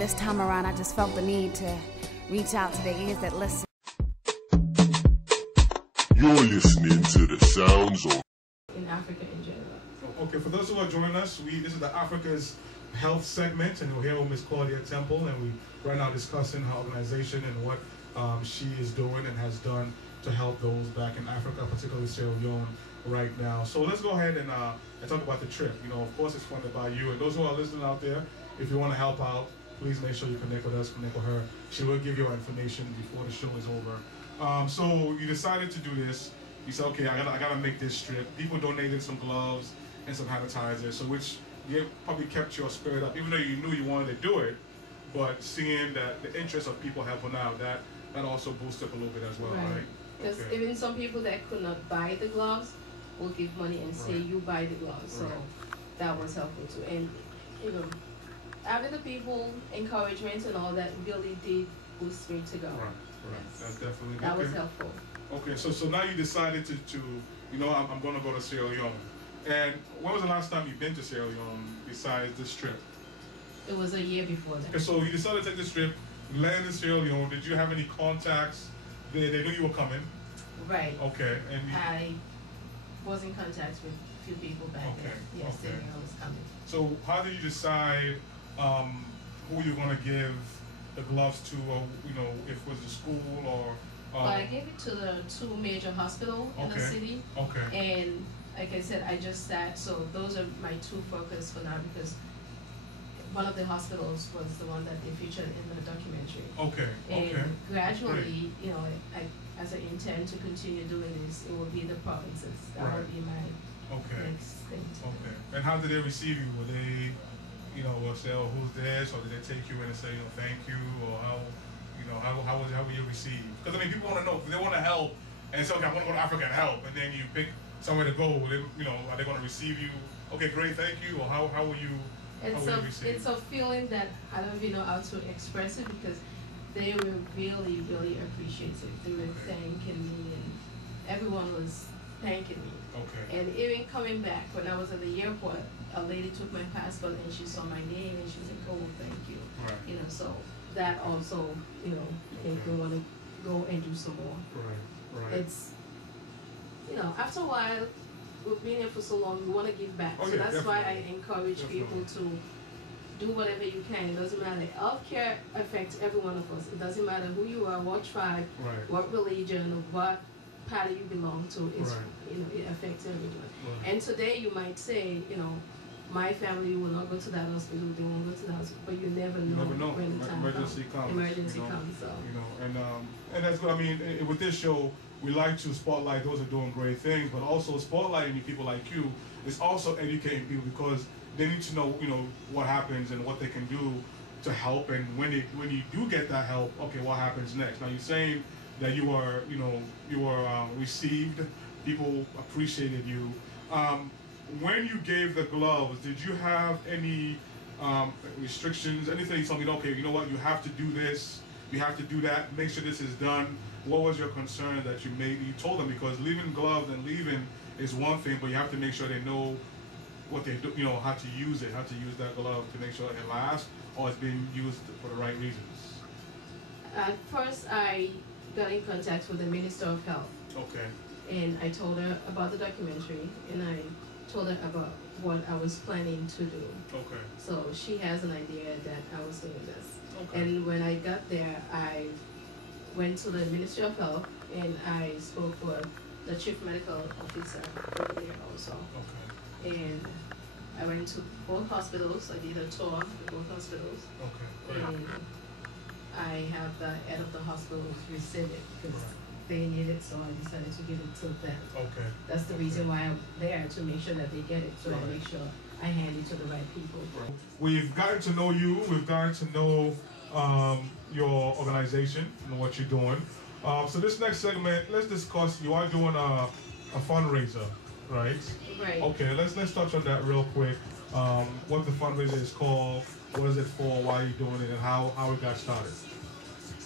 this time around, I just felt the need to reach out to the ears that listen. You're listening to the sounds of in Africa in general. Okay, for those who are joining us, this is the Africa's Health segment, and we're here with Ms Claudia Temple, and we right now discussing her organization and what she is doing and has done to help those back in Africa, particularly Sierra Leone right now. So let's go ahead and talk about the trip. You know, of course, it's funded by you, and those who are listening out there, if you want to help out, please make sure you connect with us, connect with her. She will give you our information before the show is over. So you decided to do this. You said, okay, I gotta make this trip. People donated some gloves and some sanitizers, so which probably kept your spirit up, even though you knew you wanted to do it. But seeing that the interest of people helping out, that also boosted up a little bit as well, right? Because even some people that could not buy the gloves will give money and say, you buy the gloves. So that was helpful too. And you know, having the people encouragement and all that really did boost me to go. Right. Yes. That's definitely that was helpful. Okay, so now you decided to you know, I'm going to go to Sierra Leone. And when was the last time you've been to Sierra Leone besides this trip? It was a year before that. Okay, so you decided to take this trip, land in Sierra Leone. Did you have any contacts? They knew you were coming. Right. Okay, and I was in contact with a few people back then. Yes, they knew I was coming. So how did you decide who you're going to give the gloves to, or you know, if it was the school or? Well, I gave it to the 2 major hospitals in the city. Okay. And like I said, I just sat. So those are my 2 focus for now, because one of the hospitals was the one that they featured in the documentary. Okay. And gradually, you know, as I intend to continue doing this, it will be the provinces. That will be my next thing. Okay. And how did they receive you? Were they, you know, say, oh, who's this? Or did they take you in and say, you know, thank you? Or how, you know, how were you received? Because I mean, people want to know, if they want to help and say, okay, I want to go to Africa and help, and then you pick somewhere to go, they, you know, are they going to receive you? Okay, great, thank you. Or how will you? It's a feeling that I don't even know how to express it, because they were really, really appreciative. They were thanking me, and everyone was thanking me. Okay. And even coming back, when I was at the airport, a lady took my passport and she saw my name and she was like, oh, thank you. Right. You know, so that also, you know, make me want to go and do some more. Right. It's, you know, after a while, we've been here for so long, we want to give back. Oh, so yeah, that's why I encourage people to do whatever you can. It doesn't matter. Healthcare affects every one of us. It doesn't matter who you are, what tribe, what religion, what party you belong to. It's, you know, it affects everyone. And today you might say, you know, my family will not go to that hospital, they won't go to that hospital, but you never know when the time emergency comes. Emergency comes, so. You know, and that's good. I mean, with this show, we like to spotlight those who are doing great things, but also spotlighting people like you is also educating people, because they need to know, you know, what happens and what they can do to help, and when you do get that help, okay, what happens next? Now you're saying that you were received, people appreciated you. When you gave the gloves, did you have any restrictions, anything you told me, okay, you know what, you have to do this, you have to do that, make sure this is done? What was your concern that you told them? Because leaving gloves and leaving is one thing, but you have to make sure they know what they do, you know, how to use it, how to use that glove to make sure it lasts, or it's being used for the right reasons. At first, I got in contact with the Minister of Health. Okay. And I told her about the documentary, and I told her about what I was planning to do. Okay. So she has an idea that I was doing this. Okay. And when I got there, I went to the Ministry of Health, and I spoke with the Chief Medical Officer over there also. Okay. And I went to both hospitals. I did a tour of both hospitals. Okay. And I have the head of the hospital receive it, because they need it, so I decided to give it to them. Okay. That's the reason why I'm there, to make sure that they get it, so I make sure I hand it to the right people. We've gotten to know you. We've gotten to know your organization and what you're doing. So this next segment, let's discuss. You are doing a fundraiser, right? Right. Okay. Let's touch on that real quick. What the fundraiser is called, what is it for, why are you doing it, and how it got started.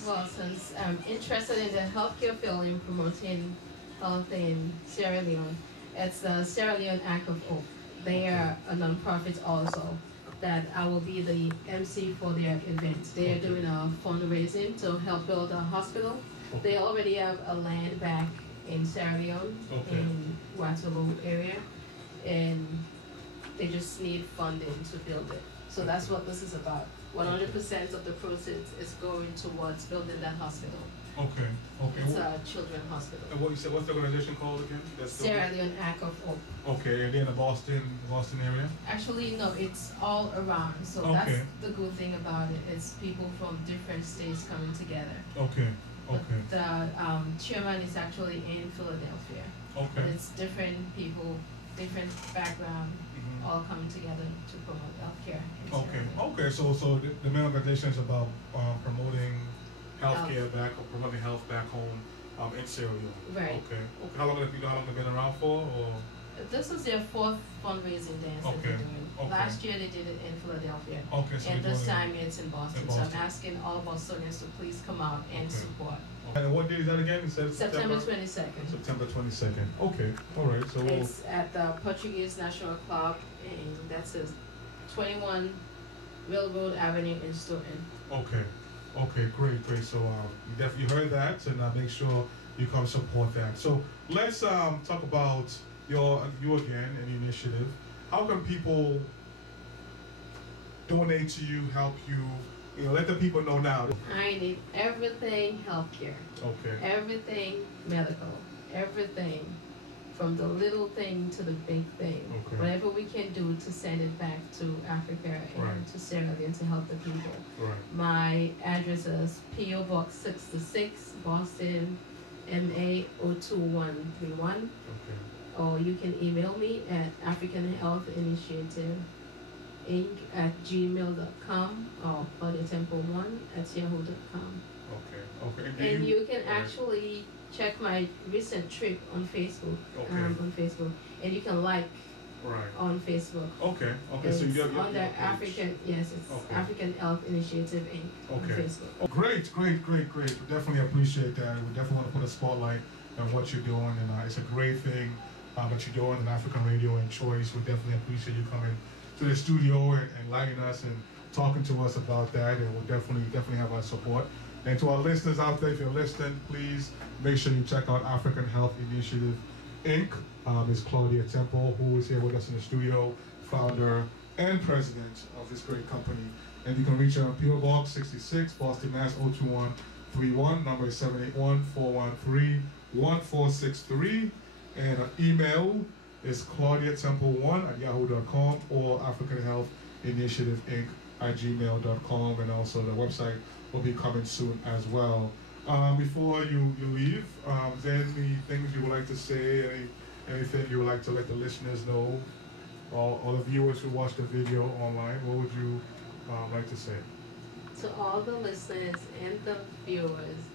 Well, since I'm interested in the healthcare field in promoting health in Sierra Leone, it's the Sierra Leone Act of Hope. They are a non-profit also that I will be the MC for their event. They are doing a fundraising to help build a hospital. They already have a land back in Sierra Leone, in Waterloo area, and they just need funding to build it. So that's what this is about. 100% of the proceeds is going towards building that hospital. Okay. It's a children's hospital. And what you said, what's the organization called again? Sierra Leone Act of Hope. Okay, and then the Boston area? Actually, no, it's all around. So that's the good thing about it. It's people from different states coming together. Okay. But the chairman is actually in Philadelphia. Okay. But it's different people, different background, all coming together to promote healthcare. Okay. So the main organization is about promoting healthcare promoting health back home in Sierra Leone. Right. Okay. How long have they been around for? Or? This is their 4th fundraising dance that they're doing. Last year they did it in Philadelphia. So and this time it's in Boston. So I'm asking all Bostonians to please come out and support. And what day is that again? You said September 22nd. September 22nd. Okay. All right. So it's at the Portuguese National Club, and that's 21 Railroad Avenue in Stoughton. Okay, great. So you definitely heard that, and make sure you come support that. So let's talk about you again and the initiative. How can people donate to you, help you? Let the people know now. I need everything healthcare. Okay. Everything medical. Everything. From the little thing to the big thing. Okay. Whatever we can do to send it back to Africa and to Sierra Leone to help the people. Right. My address is P.O. Box 66, Boston, MA 02131. Okay. Or you can email me at African Health Initiative Inc. @gmail.com or claudiatemple1@yahoo.com. Okay. And you can actually check my recent trip on Facebook. And you can like on Facebook. Okay. It's So you're under African. Yes, it's African Health Initiative Inc. on Facebook. Great. We definitely appreciate that. We definitely want to put a spotlight on what you're doing, and it's a great thing that you're doing in African Radio and Choice. We definitely appreciate you coming to the studio and enlightening us and talking to us about that, and we'll definitely have our support. And to our listeners out there, if you're listening, please make sure you check out African Health Initiative Inc. Ms Claudia Temple, who is here with us in the studio, founder and president of this great company. And you can reach her on P.O. Box 66, Boston, Mass. 02131. Number is 781-413-1463. And our email is claudiatemple1@yahoo.com or African Health Initiative Inc. @gmail.com, and also the website will be coming soon as well. Before you leave, is there any things you would like to say? Anything you would like to let the listeners know, all the viewers who watch the video online? What would you like to say? To all the listeners and the viewers,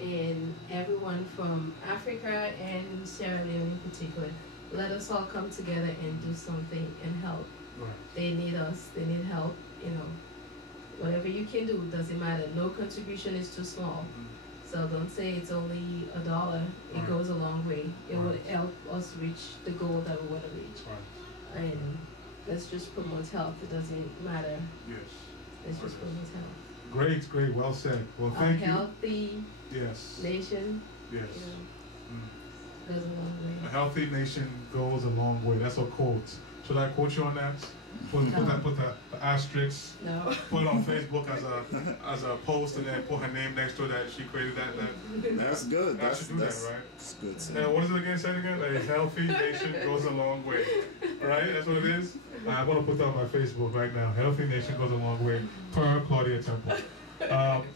and everyone from Africa and Sierra Leone in particular, let us all come together and do something and help. Right. They need us. They need help. Whatever you can do, doesn't matter. No contribution is too small. So don't say it's only $1. It goes a long way. It will help us reach the goal that we want to reach. And let's just promote health. It doesn't matter. Yes. Let's just promote health. Great. Well said. Well, thank you. A healthy nation. Yes. Goes a long way. A healthy nation goes a long way. That's a quote. Should I quote you on that? Put the asterisk. No. Put it on Facebook as a post, and then put her name next to it that she created that. That's good. That's good. That's good. What is it again? Say it again. A healthy nation goes a long way. Right? That's what it is. I'm gonna put that on my Facebook right now. Healthy nation goes a long way. Per Claudia Temple.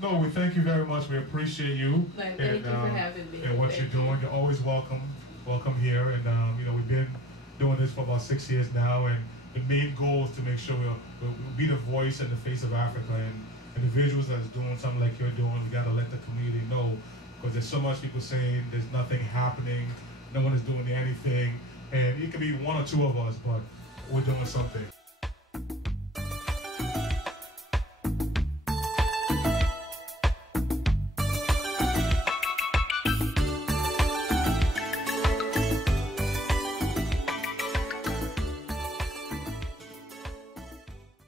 No, we thank you very much. We appreciate you. Thank you for having me. And what you're doing. You're always welcome here. And we've been doing this for about 6 years now, and the main goal is to make sure we'll be the voice and the face of Africa, and individuals that's doing something like you're doing, we gotta let the community know, because there's so much people saying there's nothing happening, no one is doing anything, and it could be one or two of us, but we're doing something.